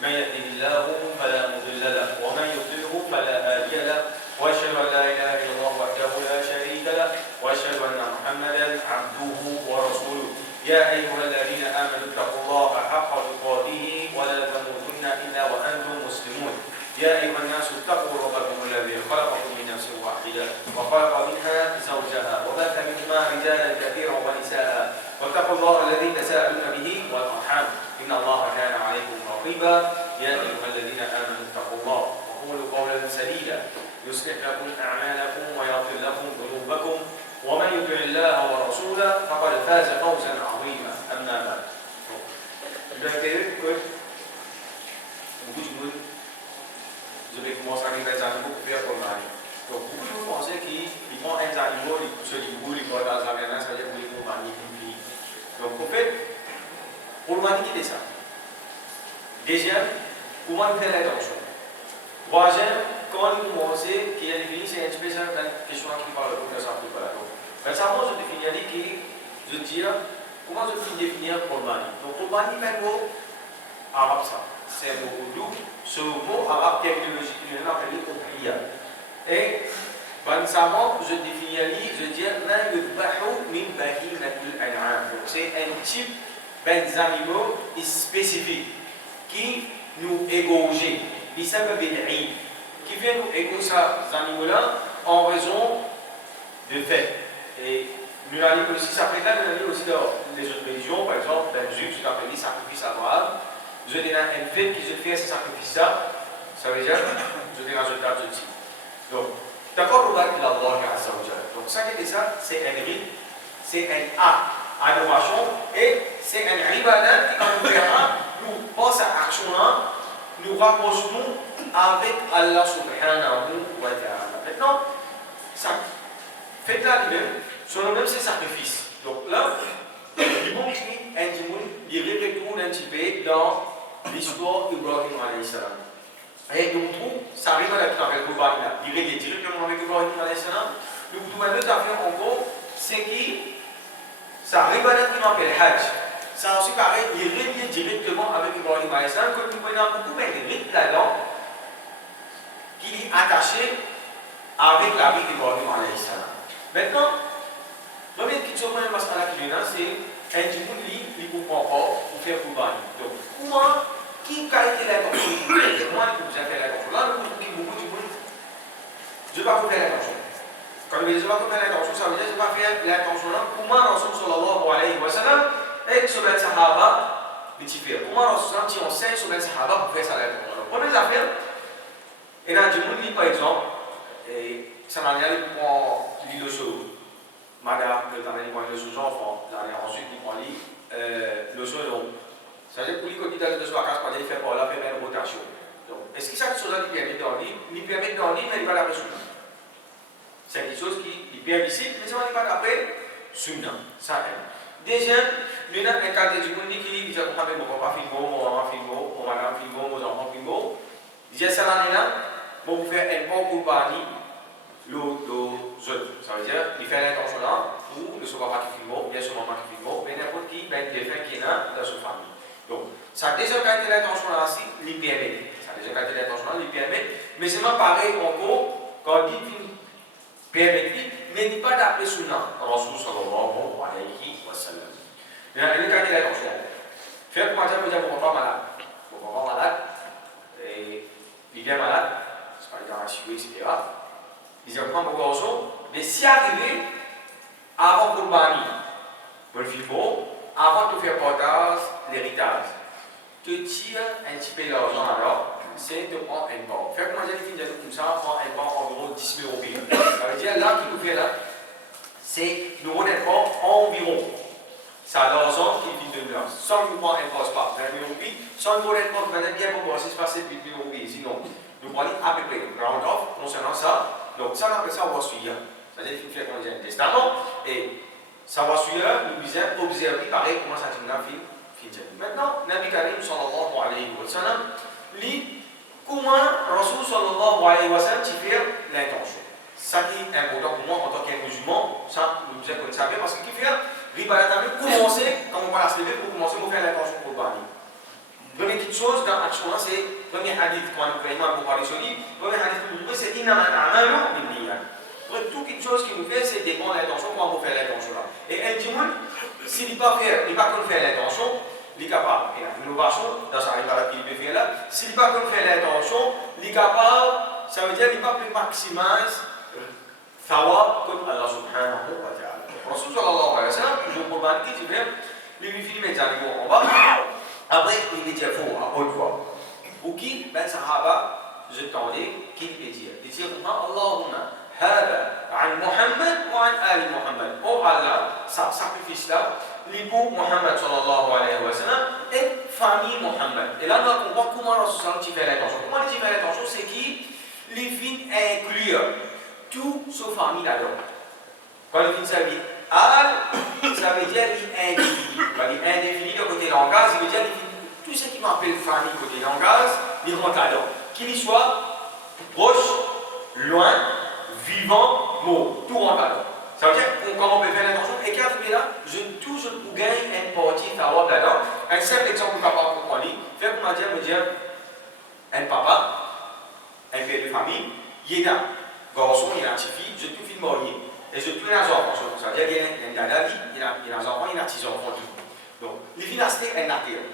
من يهده الله فلا مضل له ومن يضلله فلا هادي له واشهد ان لا اله الا الله وحده لا شريك له واشهد ان محمدا عبده ورسوله يا ايها الذين امنوا اتقوا الله حق تقاته ولا تموتن الا وانتم مسلمون يا ايها الناس اتقوا ربكم الذي خلقكم من نفس واحده وخلق منها زوجها وبث منهما رجالا كثيرا ونساء واتقوا الله الذي تساءلون به والارحام ان الله كان عليكم رقيبا يا ايها الذين امنوا اتقوا الله وقولوا قولا سديدا يصلح لكم اعمالكم ويغفر لكم ذنوبكم ومن يطع الله ورسوله فقد فاز فوزا عظيما اما بعد. Beaucoup de monde, je vais commencer à les animaux pour faire comme ça. Donc beaucoup de monde pensent qu'ils prennent un animal, ils se débrouillent, ils vont dans la maison, ça veut dire qu'ils vont manipuler. Donc en fait, pour manipuler ça. Deuxième, comment faire l'attention. Troisième, comment nous commencer, qui est défini, c'est une spéciale question qui parle de la santé. Mais ça, moi, je définis que je dis, comment je peux définir Qurbani. Donc Qurbani, c'est un mot arabe, ça. C'est un mot oudou. Ce mot arabe, terminologiquement, on appelle Uqiyya. Et, bansalement, je définis, je dis, ma yudbahu min bahimatil an'am. Donc c'est un type d'animaux spécifique qui nous égorger, qui vient nous égorger ces animaux-là en raison de fait. Et nous avons aussi, ça fait là, nous avons aussi dans les autres religions, par exemple, dans le juif, c'est appelé sacrifice Abraham. Je dis un fait qui se fait ce sacrifice-là, ça veut dire, je dis un résultat de type. Donc, d'accord, on va dire l'Allah Azza wa Jalla. Donc, ça qui est ça, c'est un rite, c'est un acte, adoration, et c'est un ibadat qui, quand nous verrons, nous passons à action-là, nous rapprochons avec Allah subhanahu wa ta'ala. Maintenant, ça fait là lui-même, sur le même c'est sacrifice. Donc là, il montre un dimoun, il retourne un petit peu dans l'histoire d'Ibrahim alayhi salam. Et donc, ça arrive à la fin avec Qurbani là. Il est directement avec Ibrahim alayhi salam. Donc, nous avons affaire en gros, c'est qui ça arrive à la fin avec Hajj. Ça aussi pareil, il est relié directement avec Ibrahim alayhi salam, que nous prenons beaucoup, mais les rites là-dedans, qui est attaché avec la vie d'Ibrahim alayhi salam. Maintenant, la première question que je vais vous c'est un djimoun qui ne comprend pas pour faire Qurbani. Donc, comment, qui a été l'attention moi, vous avez fait l'attention. Là, nous avons beaucoup de djimoun, je ne vais pas vous faire l'attention. Quand je ne vais pas vous faire l'attention, ça veut dire que je ne vais pas faire l'attention là. Comment Rasul sallallahu alayhi wa sallam et sur les Sahaba de faire. Comment Rasul sallallahu enseigne sur les Sahaba pour faire ça l'attention. Donc, première affaire, il y a un djimoun qui, par exemple, et ça m'a dit pour l'île de Sou. Madame, le temps d'aller pour le sous-enfant, ensuite il prend le sous-nom. C'est-à-dire que pour lui, quand il de soi à casse, il fait par là, il fait une rotation. Donc, est-ce que ça, quelque chose qui permet dans le livre, il permet dans le livre, mais il va l'après Sunna. C'est quelque chose qui est bien visible, mais ça va pas après Sunna. Ça aide. Deuxième, il y a un cas de monde qui dit que mon papa filme, mon maman filme, mon madame filme, mon enfant filme. Il dit ça là, pour vous faire un bon Qurbani. Ça veut dire, il fait l'intention là, ou le papa qui filme, bien sûr maman qui filme, mais n'importe qui, ben défunt qui est là dans sa famille. Donc, ça a déjà qualité l'intention là aussi, il permet. Ça a déjà qualité l'intention là, il permet. Mais c'est pas pareil encore, quand il dit permet, mais il n'est pas d'appeler Sunna, Rasul sallallahu alayhi wa sallam. Il y a une qualité l'intention. Faire comment dire, vous dire, mon papa malade. Mon papa malade, et il vient malade, c'est pas les arrachés, etc. Ils apprennent beaucoup de choses, mais si arrivé avant Qurbani, pour le film, avant de faire partage l'héritage, te tire un petit peu d'argent alors, c'est de prendre un banc. Faire comment dire, les films comme ça, prendre un banc environ 10 000 roupies. Ça veut dire là, qui nous fait là, c'est nous prendre un banc environ. Ça a l'argent qui est de l'heure. Sans nous prendre un poste par 20 000 roupies, sans nous prendre un poste, maintenant bien pour voir si c'est passé 8 000 roupies. Sinon, nous prenons à peu près round off concernant ça. Donc, ça, on appelle ça wasiyya. C'est-à-dire qu'il faut faire un testament. Et ça wasiyya, nous disons observer pareil comment ça dit fait. Maintenant, Nabi Karim sallallahu alayhi wa sallam, lit comment Rasul sallallahu alayhi wa sallam fait l'intention. Ça qui est important pour moi en tant qu'un musulman, ça nous disons qu'on savait parce qu'il fait ribalat commencer, quand on va se lever pour commencer à faire l'intention pour le bani. Première petite chose dans l'action là, c'est quelque chose qui nous fait, c'est dépendre de l'intention, comment on fait l'intention là. Et un petit monde, s'il n'est pas fait, il n'est pas qu'on fait l'intention, il est capable, il y a une innovation dans sa réparation qu'il peut faire là. S'il n'est pas qu'on fait l'intention, il est capable, ça veut dire qu'il n'est pas plus maximiser thawab comme Allah subhanahu wa ta'ala. Rasul sallallahu alayhi wa sallam, toujours pour le qui dit, lui finit mes animaux en bas, après il dit faux, à haute voix. Ou qui, ben sahaba, je t'entendais, qui peut dire, il dit, Allahumma, hada, an Muhammad ou an Ali Muhammad. Oh Allah, ça sacrifice là, l'époux Muhammad sallallahu alayhi wa sallam et famille Muhammad. Et là, on voit comment Rasul sallallahu alayhi wa sallam fait l'intention. Comment il fait l'intention, c'est qui les fins inclure tout sauf famille là-dedans. Quand le fin s'habille al, ça veut dire l'indéfini. L'indéfini de côté langage, ça veut dire tout ce qui m'appelle famille côté langage, il rentre là-dedans. Qu'il soit proche, loin, vivant, mort, tout rentre là-dedans. Ça veut dire comment on peut faire l'intention, et quand tu es là, je touche pour gagner un parti favorable là-dedans. Un simple exemple papa pour prendre, fait qu'on m'a dit, me dire, un papa, un père de famille, il est là, garçon, il a une petite fille, je tout fille marié. Et je tous les enfants, ça veut dire qu'il y a un dada, il a un enfant, il a 10 enfants. Donc, les filles restent un artère.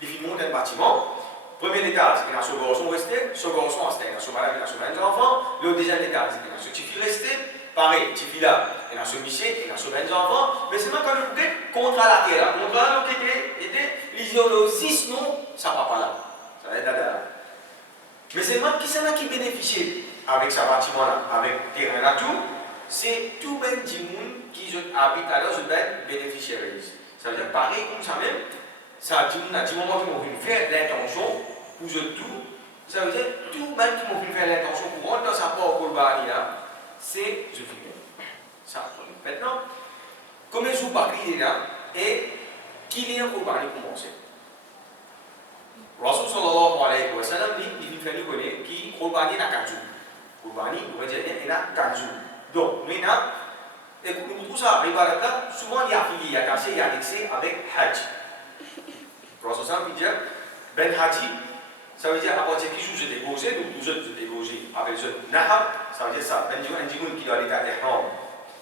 Les filles montent un bâtiment. Premier étage, il y a ce garçon resté, ce garçon resté, il y a ce malade, il y a ce 20 enfants. Le deuxième étage, il y a ce petit fille resté. Pareil, petit fille là, il y a ce monsieur, il y a ce 20 enfants. Mais c'est même quand le côté contre la terre, contre la était l'idéologie, non, ça ne va pas là. Ça va être dada. Mais c'est même qui c'est là qui bénéficie avec ce bâtiment là, avec terrain là tout. C'est tout le monde qui habite là, je vais bénéficiaire. Ça veut dire pareil comme ça même, ça dit à du moment qu'ils m'ont voulu faire l'intention pour je tout, ça veut dire tout le monde qui m'ont voulu faire l'intention pour rentrer dans sa porte pour le là, c'est je finis. Ça. Maintenant, comme je vous parle là, et qui est pour parler commencer. Rasul sallallahu alayhi wa sallam dit, il fait nous connaître qui Qurbani n'a qu'un jour. Qurbani, on va dire, il n'a qu'un jour. Donc, maintenant, et nous trouvons ça, souvent il y a affilié, il y a caché, il y a annexé avec Hajj. Rasul sallam dit, Ben Haji, ça veut dire à partir de qui je déposé, donc tout je déposé avec le Nahab, ça veut dire ça, un djimoun qui doit aller à l'Ihram,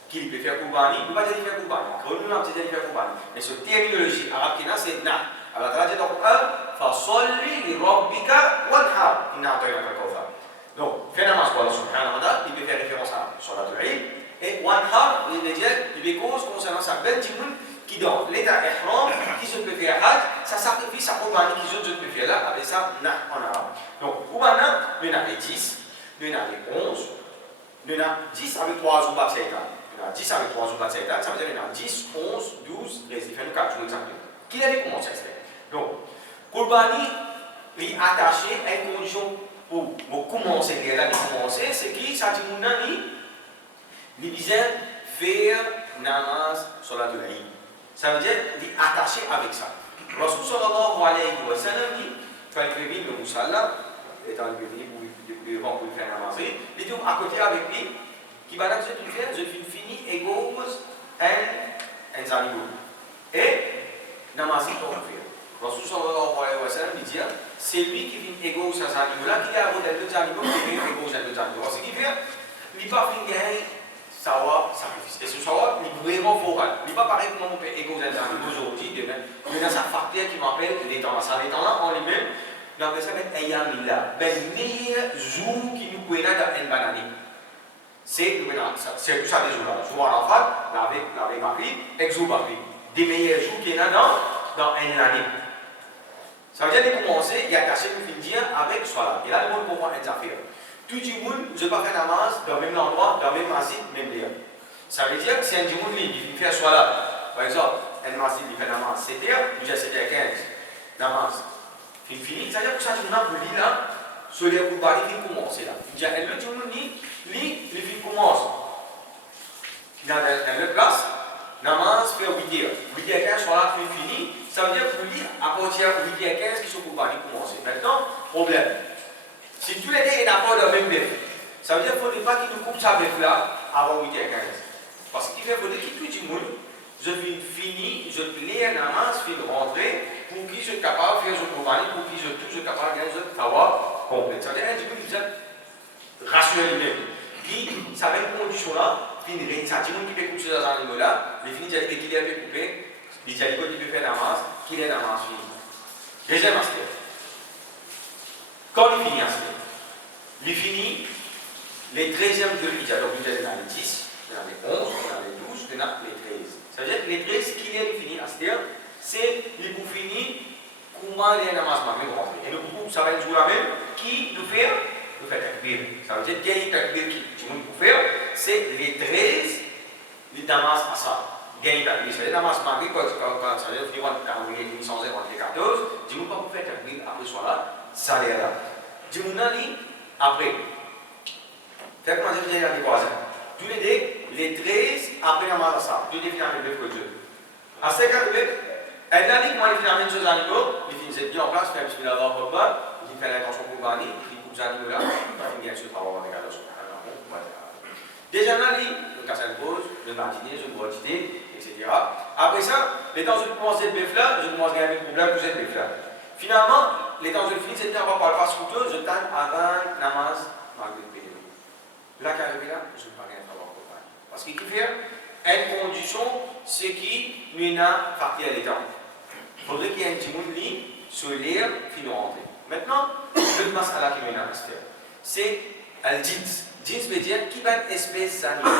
qui peut faire Qurbani, il ne peut pas dire faire Qurbani, on ne peut pas dire faire Qurbani. Mais cette terminologie arabe qui est c'est Nah. Allah Ta'ala dit dans le Coran, Fasolli li Rabbika wanhar, inna a'tainaka al-kawthar. Donc, fais namaz pour Allah subhanahu wa ta'ala, il peut faire référence à Salatul Eid, et wanhar, il veut dire, il veut cause concernant ça, ben djimoun qui dans l'état ihram, qui se peut faire hajj, ça sacrifie sa Qurbani qui se peut faire là, avec ça, nah en arabe. Donc, Qurbani, nous avons les 10, nous avons les 11, nous avons 10 avec 3 jours de Seitan. Nous avons 10 avec 3 jours de Seitan, ça veut dire nous avons 10, 11, 12, 13, il fait nous 4 jours exactement. Qui a commencé à se faire? Donc, Qurbani est attaché à une condition pour commencer, c'est qui ça dit il disait faire namaz salatul Eid. Ça veut dire il est attaché avec ça. Rasul sallallahu alayhi wa sallam dit quand il fait venir le musalla, étant venu pour faire namaz, il dit à côté avec lui qui va dire je finis égaux un animal. Et namaz pour faire. Rasul sallallahu alayhi wa sallam dit c'est lui qui vient égaux à ces animaux-là, qui a abordé deux animaux, qui vient égaux à deux animaux. Ce qui fait, il n'est pas fini savoir sacrifice. Et ce savoir, il est vraiment vocal. Il n'est pas pareil comme on peut égaux à des animaux aujourd'hui, demain. Il y a sa facteur qui m'appelle les temps. Ça, les temps-là, en lui-même, il appelle ça Ayamillah. Le meilleur jour qui nous peut dans une banane. C'est tout ça des jours-là. Jour à l'enfant, avec Bakri, exo Bakri. Des meilleurs jours qui sont dans une année. Ça veut dire qu'il commencer, il y a caché pour finir avec Salat. Et là, le monde comprend une affaire. Tout le monde, je ne vais pas faire namaz dans le même endroit, dans le même masjid, même lieu. Ça veut dire que si un monde qui fait Salat, par exemple, un masjid qui fait namaz 7h, il dit 7h15, namaz, fini. Ça veut dire que ça, tu n'as plus là, sur les Qurbani qui commence là. Il dit, le monde, les filles commencent. Dans une place, namaz fait 8h. 8h15, Salat fini. Ça veut dire que lui, à partir de 8h15, qui sont Qurbani commencer. Maintenant, problème. Si tous les deux sont d'accord dans le même bœuf, ça veut dire qu'il ne faut pas qu'il nous coupe sa bœuf là avant 8h15. Parce qu'il faut que tout le monde, je finis, je lis un namaz, je rentrer, pour qu'il soit capable de faire ce Qurbani, pour qu'il soit capable de gagner ce savoir complet. Ça veut dire qu'il faut rassurer lui-même. Puis, ça va une condition là, finir ça. Si on peut couper ces animaux-là, les finit dire qu'il est coupé, les animaux qui peut faire la masse, qu'il est la masse fini. Deuxième aspect. Quand il finit aspect, il finit les 13e de l'Ija. Donc il y en a les 10, il y en a les 11, il y en a les 12, il y en a les 13. Ça veut dire que les 13 qui est fini aspect, c'est les pour finir comment les namas même rentrer. Et le groupe, ça va être toujours la même qui nous fait takbir. Ça veut dire qu'il y a takbir qui nous faire, c'est les 13, les namas à ça. Gagner takbir. C'est les namas maghrib, quand ça veut dire finir en les 14, dis-nous pas pour faire takbir après soit là, ça l'est là. Dis-nous après. Fait que moi j'ai déjà dit quoi ça. Tous les 13 après namas à ça. Tous les finalement le que Dieu. À 50 elle a dit que moi, il fait la même chose à animaux, il finit bien en place, fait un petit peu d'avant pour pas, il fait l'intention pour banni, il coupe les animaux là, il finit bien sûr par avoir des cadeaux sur déjà, on a dit, le casse à pause, le matiner, je bois dîner, etc. Après ça, les temps où je commence cette bœuf là, je commence à gagner des problèmes pour cette bœuf là. Finalement, les temps où je finis, c'est bien, on va parler pas scooter, je tente avant namaz, malgré le pays. Là, quand je vais là, je ne peux pas rien faire pour pas. Parce qu'il fait une condition, c'est qu'il n'y a pas parti à l'état. Il faudrait qu'il y ait un petit monde sur l'air qui nous rentre. Maintenant, le masala qui nous a c'est al-jins. Jins veut dire qui va une espèce d'animal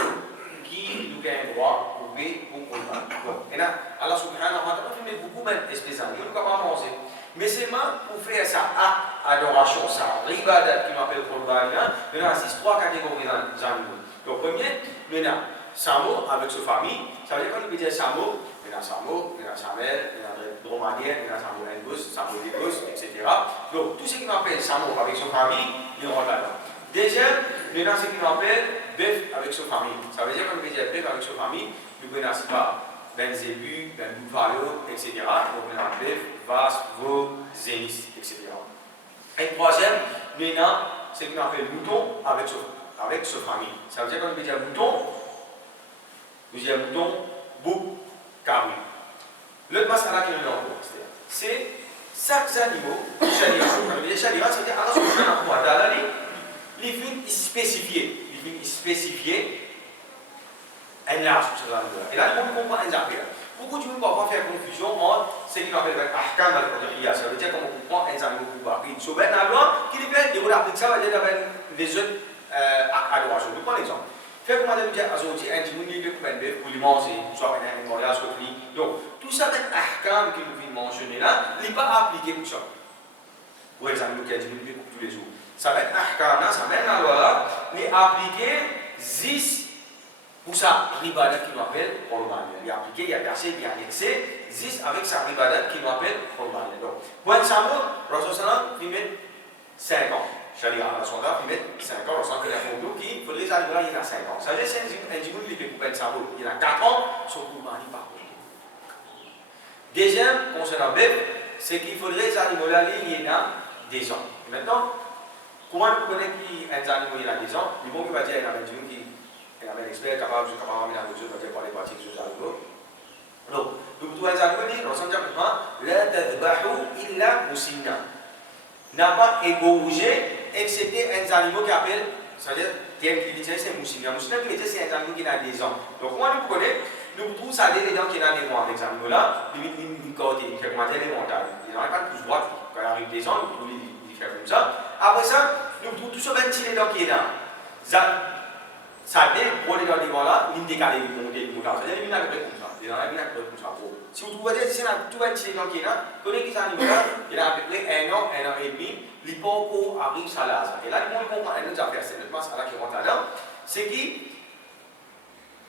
qui nous a un droit pour payer pour combattre. Et là, Allah subhanahu wa ta'ala fait beaucoup d'espèces d'animaux, nous ne pouvons pas manger. Mais c'est pour faire ça, adoration, ça, ribadat qui nous appelle Qurban, il y a 3 catégories d'animaux. Donc, premier, il y a Samo avec sa famille, ça veut dire quand il peut dire Samo, il y a Samo, il y a Samel, il y a Dromadienne, il y a Samo Lengus, Samo Degos, etc. Donc tout ce qui m'appelle Samo avec sa famille, il rentre là-dedans. Deuxième, il y a ce qui m'appelle Bœuf avec sa famille. Ça veut dire quand il peut dire Bœuf avec sa famille, il ne connaît pas Ben Zébu, Ben Bouvalo, etc. Donc il y a Bœuf, Vas, Veau, Zénis, etc. Et troisième, il y a ce qui m'appelle Mouton avec sa famille. Ça veut dire quand il peut dire Mouton, deuxième mouton, bouc, carré. Le masala qui nous a c'est chaque animal, les chalira, c'est-à-dire Allah subhanahu wa ta'ala, les films spécifiés. Les films spécifiés, un large sur ce animal. Et là, on comprend un affaire. Beaucoup de gens ne peuvent pas faire confusion entre ce qu'on appelle ahkam al-qadriya. Ça veut dire qu'on comprend un animal pour voir. Il y a un loi qui dépend de l'application, ça veut dire les autres adorations. Je prends l'exemple. Fait que madame dit à Zoti, un petit monde qui peut être pour lui manger, soit un mariage, soit lui. Donc, tout ça, c'est ahkam que nous venons mentionner là, il n'est pas appliqué pour ça. Pour exemple, nous qui a dit pour tous les jours. Ça va être ahkam là, ça va être la loi là, mais appliqué 10 pour ça, ribadat qui nous appelle Qurban. Il est appliqué, il y a caché, il y a annexé, 10 avec sa ribadat qui nous appelle Qurban. Donc, pour un samour, Rasul Salam, il met 5 ans. Sharia, la sonda, il met 5 ans, on sent qu'il y a un photo qui, il faudrait aller il a 5 ans. Ça veut dire que c'est un djimoun qui peut couper le cerveau. Il a 4 ans, son Qurban n'est pas compté. Deuxième, concernant Beb, c'est qu'il faudrait les animaux là, il y a des ans. Et maintenant, comment on connaît qu'un animal il a des ans? Il faut qu'il va dire qu'il y a un djimoun qui est un expert capable de ramener la mesure, de dire par les pratiques sur les animaux. Donc, tous les animaux, on s'en dit comment? La tadbahu illa musinna. N'a pas égorgé, excepté un animal qui appelle, c'est-à-dire, c'est moussina. Moussina, c'est un animal qui a des ans. Donc, moi, nous connaissons, nous trouvons ça des gens qui ont des mois avec ces animaux-là, une côte, il fait comment dire les montagnes. Ils n'ont pas plus droit, quand il arrive des ans, nous trouvons les faire comme ça. Après ça, nous trouvons tout ce petit gens qui est là. Ça dépend pour les gens qui sont là, ils décalent les montées, les montagnes. C'est-à-dire, ils n'ont pas comme ça. Ils n'ont pas comme ça. Si vous trouvez des tout petit gens qui est là, connaissez ces animaux-là, il y a à peu près 1 an et demi, l'hypoco arrive à l'âge. Et là, le monde comprend une autre affaire, c'est notre masala qui rentre là, c'est qui,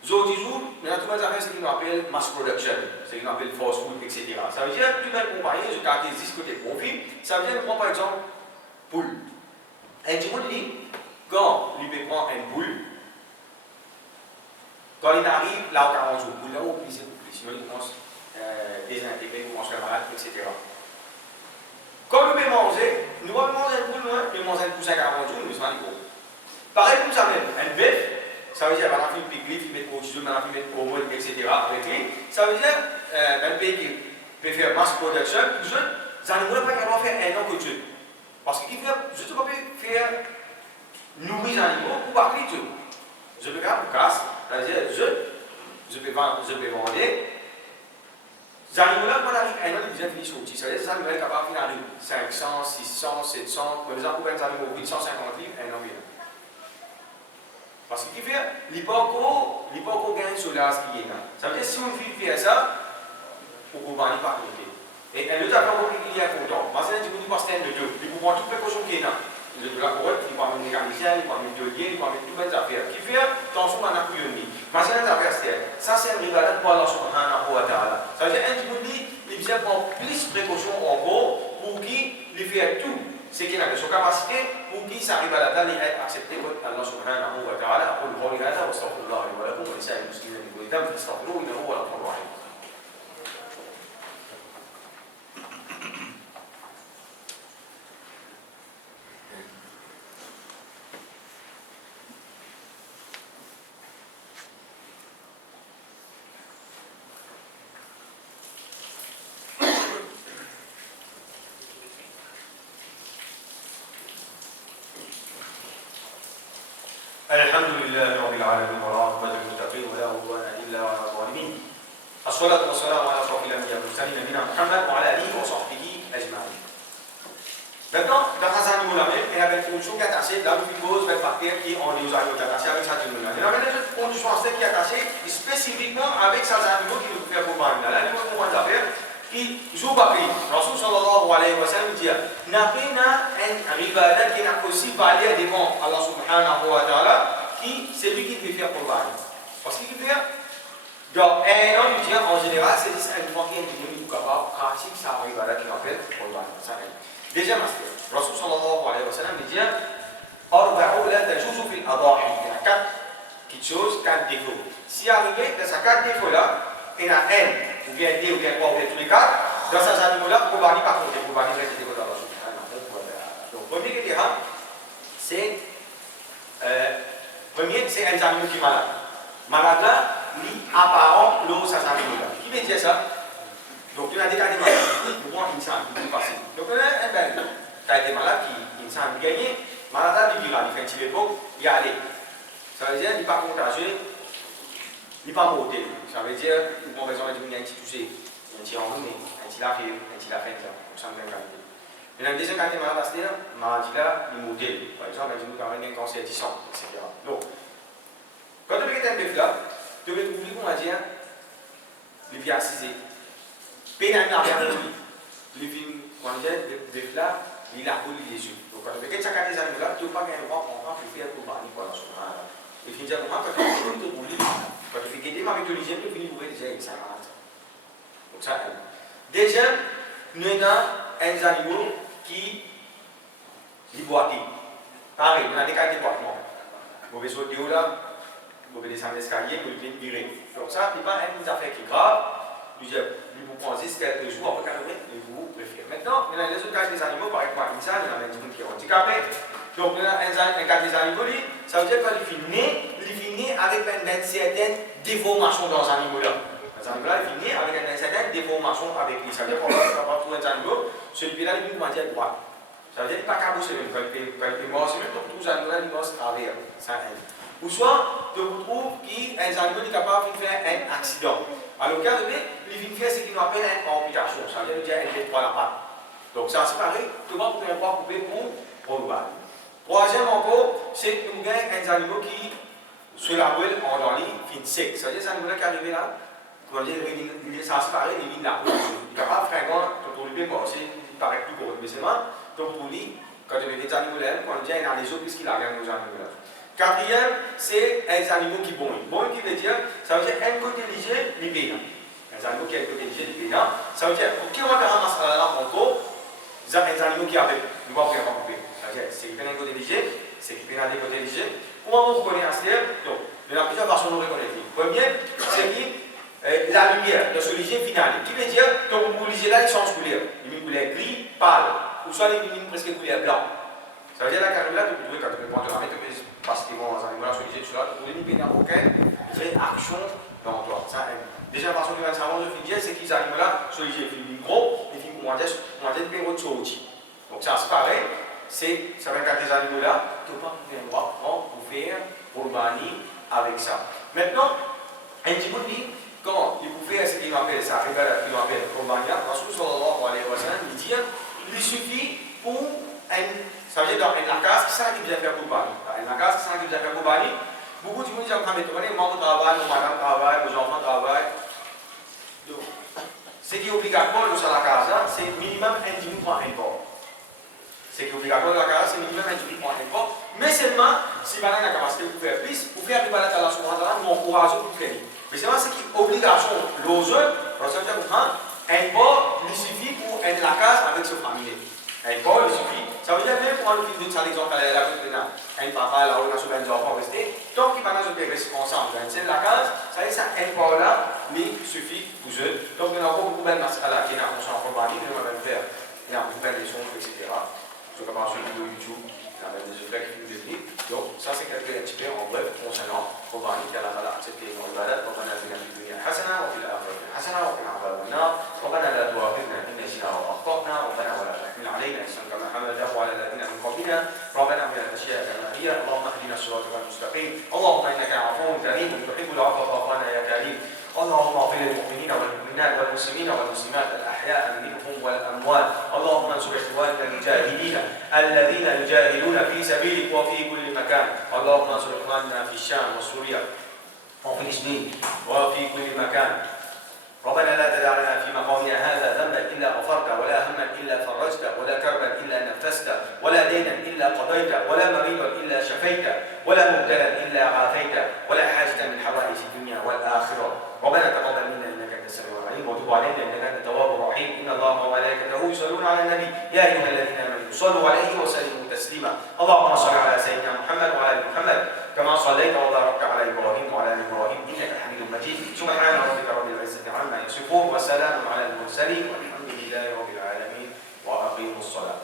Zodizou, il y a tout le monde c'est ce qu'on appelle mass production, c'est ce qu'on appelle fast food, etc. Ça veut dire, tout le monde comparer, je caractérise côté profit, ça veut dire, on prend par exemple, poule. Et tout le monde dit, quand il prend une poule, quand il arrive là au 40 jours, poule là, au plus, sinon il commence désintégrer, il commence à faire malade, etc. Quand nous pouvons manger, nous allons manger un poule, nous allons manger un poussin à 40 jours, nous allons manger. Pareil pour ça même, un bœuf, ça veut dire qu'il va faire une pique-lif, il met cortisone, il va faire une hormone, etc. avec lui. Ça veut dire un pays qui peut faire mass production, les animaux ne peuvent pas faire un an que Dieu. Parce qu'il peut juste faire nourrir les animaux pour pas que tout. Je peux faire un casse, c'est-à-dire vais demander. Zanimoula, on arrive à un an, ils finissent au petit. Ça veut dire que Zanimoula est capable de finir 500, 600, 700, mais les gens qui ont 850 livres, un an bien. Parce qu'il fait, l'hypoco gagne sur l'as qui est là. Ça veut dire que si on fait ça, on ne peut pas compter. Et un autre accord qui est content. Parce que vous dites que de deux. Il faut prendre toutes les précautions qui est là. Il faut la couronne, il faut amener les mécaniciens, il faut amener le lien, il faut amener toutes les affaires. Qui fait, attention à la couillonne. Mais c'est une affaire c'est ça, c'est un rival pour Allah subhanahu wa ta'ala. Ça veut dire un dit, il vient prendre plus de précautions en gros pour qu'il fait tout ce qu'il a de son capacité pour qu'il s'arrive à la date et être accepté par Allah subhanahu wa ta'ala. أقول قولي هذا وأستغفر الله لي ولكم ولسائر المسلمين من كل ذنب فاستغفروه إنه هو الغفور الرحيم. الحمد لله رب العالمين والعاقبة للمتقين ولا عدوان إلا على الظالمين. الصلاة والسلام على أشرف الأنبياء والمرسلين نبينا محمد وعلى آله وصحبه أجمعين. Maintenant, dans un animal même, il y avait une chose qui est attachée, là où il pose les facteurs qui ont des animaux attachés avec cet animal. Il y avait une condition qui est attachée spécifiquement avec ces animaux qui nous fait pour mal. L'animal pour moi d'affaires qui joue bakri. Rasul sallallahu alayhi wa sallam dit n'a pas un ibadat qui n'a aussi valé devant Allah subhanahu wa ta'ala qui c'est lui qui peut faire pour mal. Parce qu'il peut faire donc un homme dit en général c'est un point qui est devenu capable pratique ça ibadat qui appelle pour mal. Ça deuxième aspect. Rasul sallallahu alayhi wa sallam dit arba'u la tajuzu fil adahi. Il y a quatre choses, quatre défauts. Si arrivé dans ces quatre défauts là il y en a un, ou bien deux, ou bien trois, ou bien tous les quatre, dans ces animaux-là, pour ne pas compter, pour ne pas rester de l'autre. Donc, premier qui est là, c'est premier, c'est un animal qui est malade. Malade là, il apparent l'eau ces animaux-là. Qui veut dire ça? Donc, il y a des cas de malade. Pour moi, insan, il est facile. Donc, il y a un ben, cas de malade qui insan qui gagne, malade là, il vira, il fait un petit peu, il a allé. Ça veut dire qu'il n'est pas contagieux. Il n'est pas mortel. Ça veut dire, par exemple, il y a un petit touché, un petit enrhumé, un petit lafé, un petit lafé, ça me fait qualité. Mais dans la deuxième qualité de maladie, maladie là, il est mortel. Par exemple, il y a un cancer du sang, etc. Donc, quand tu fais un bœuf là, tu veux trouver, on va dire, le pied assisé. Pénal n'a rien de lui. Le film, quand on dit, le bœuf là, il a collé les yeux. Donc, quand tu fais chaque des animaux là, tu n'as pas gagné le droit pour faire pour parler pour la soirée. Et puis, comment quand tu fais le boulot, quand tu fais guider avec l'hygiène, tu finis pour déjà ça malade. Donc ça, déjà, nous avons un animal qui boite. Pareil, on a des cas de boitement. Vous pouvez sauter là, vous pouvez descendre l'escalier, vous pouvez virer. Donc ça, ce n'est pas une affaire qui est grave. Vous pensez quelques jours après 4 et vous préférez. Maintenant, on a les autres cas des animaux, par exemple, il y a un animal qui est handicapé. Donc, on a un cas des animaux, ça veut dire qu'il finit avec une certaine déformation dans les animaux-là. Les animaux-là, il finit avec une certaine déformation avec lui. Ça veut dire qu'on va trouver un animal, celui-là, il est de manière droite. Ça veut dire qu'il n'est pas cabossé, quand il est mort, c'est même pour tous les animaux-là, il mort à travers. Ou soit, tu retrouves qu'un animal est capable de faire un accident. Alors, quand il vient faire ce qu'on appelle une amputation. Ça veut dire qu'il est la patte. Donc, ça, c'est pareil, tu vas couper un poids coupé pour le bas. Troisième encore, c'est que nous avons un animal qui, sur la boule, en dans l'île, fin sec. Ça veut dire que ces animaux qui arrivent là, quand ça se paraît, il vient là. Il est capable de faire un gant, ton lui, il paraît plus gros, mais c'est mal. Donc, pour lui, quand tu mets des animaux là, quand on dit, il y a les autres, puisqu'il a gagné aux animaux là. Quatrième, c'est un animal qui bouille. Bouille qui veut dire, ça veut dire un côté léger, il est là. Un animal qui a un côté léger, il est là. Ça veut dire, pour qui on va faire un masque là, en gros, il y a un animal qui avait, il va faire un coupé. C'est qui fait un côté léger, c'est qui fait un côté léger. Comment on reconnaît un ciel? Donc, il y a plusieurs façons de reconnaître. Premier, c'est qui la lumière de ce léger final. Qui veut dire que le léger là, il change de couleur. Il met une couleur gris, pâle, ou soit il met presque une couleur blanc. Ça veut dire que là, tu peux quand tu peux prendre la main, tu peux parce qu'ils vont dans un animal sur léger, tu peux lui mettre aucune réaction dans toi. Déjà, la façon de faire ça, c'est qu'ils arrivent là, sur léger, ils filment gros, ils filment moins de autre chose. Donc, ça, c'est pareil. Ça va être des animaux là, tu ne peux pas pouvoir pour faire, pour bannir avec ça. Maintenant, un petit peu, qui m'appelle, ça arrive qui m'appelle Rombania, Rasul sallallahu alayhi wa sallam, il dit, il suffit pour ça veut dire dans la case, ça qui vient faire Koubani. Dans la case, ça qui vient faire Koubani, beaucoup de gens disent, mon travail, mon madame travaille, mes enfants travaillent. Ce qui est obligatoire dans la casa, c'est minimum 1 dîme pour un port. Ce qui est obligatoire dans la casa, c'est minimum 1 dîme pour un port. Mais seulement, si vous avez la capacité de faire plus, vous faites la Allah subhanahu wa ta'ala, vous encouragez pour faire. Mais seulement, ce qui est obligation, l'autre, ça veut dire un port, il suffit pour être la casa avec sa famille. Un port, il suffit. Ça veut dire même pour un film de l'exemple à la côté d'un papa, là où on a souvent des enfants restés, tant qu'ils vont rester ensemble, c'est la case, ça veut dire un port là, mais suffit pour eux. Donc il y a beaucoup de masala qui sont en compagnie, mais on va le faire. Il y a beaucoup de leçons, etc. Je peux pas sur YouTube, il y a des effets qui nous décrivent. Donc ça c'est quelques experts en bref concernant compagnie qui a accepté dans le balade, ربنا آتنا في الدنيا حسنة وفي الآخرة حسنة وقنا عذاب النار ربنا لا تؤاخذنا إن نسينا وأخطأنا ربنا ولا تحمل علينا إصرا كما حملته على الذين من قبلنا ربنا من الأشياء كما هي اللهم اهدنا الصراط المستقيم اللهم إنك عفو كريم تحب العفو فاعف عنا يا كريم اللهم اغفر للمؤمنين والمؤمنات والمسلمين والمسلمات الأحياء منهم والأموات اللهم انصر إخواننا المجاهدين الذين يجاهدون في سبيلك وفي كل مكان اللهم انصر إخواننا في الشام وسوريا وفلسطين وفي كل مكان ربنا لا تدع لنا في مقامنا هذا ذنبا الا غفرته ولا هما الا فرجته ولا كربا الا نفسته ولا دينا الا قضيته ولا مريضا الا شفيته ولا مبتلا الا عافيته ولا حاجه من حوائج الدنيا والاخره ربنا تقبل منا انك انت السميع العليم وتب علينا انك انت التواب الرحيم ان الله وملائكته يصلون على النبي يا ايها الذين امنوا صلوا عليه وسلموا تسليما اللهم صل على سيدنا محمد وعلى ال محمد كما صليت وباركت على ابراهيم وعلى ال ابراهيم انك حميد مجيد سبحان ربك رب العزه عما يصفون وسلام على المرسلين والحمد لله رب العالمين واقيموا الصلاه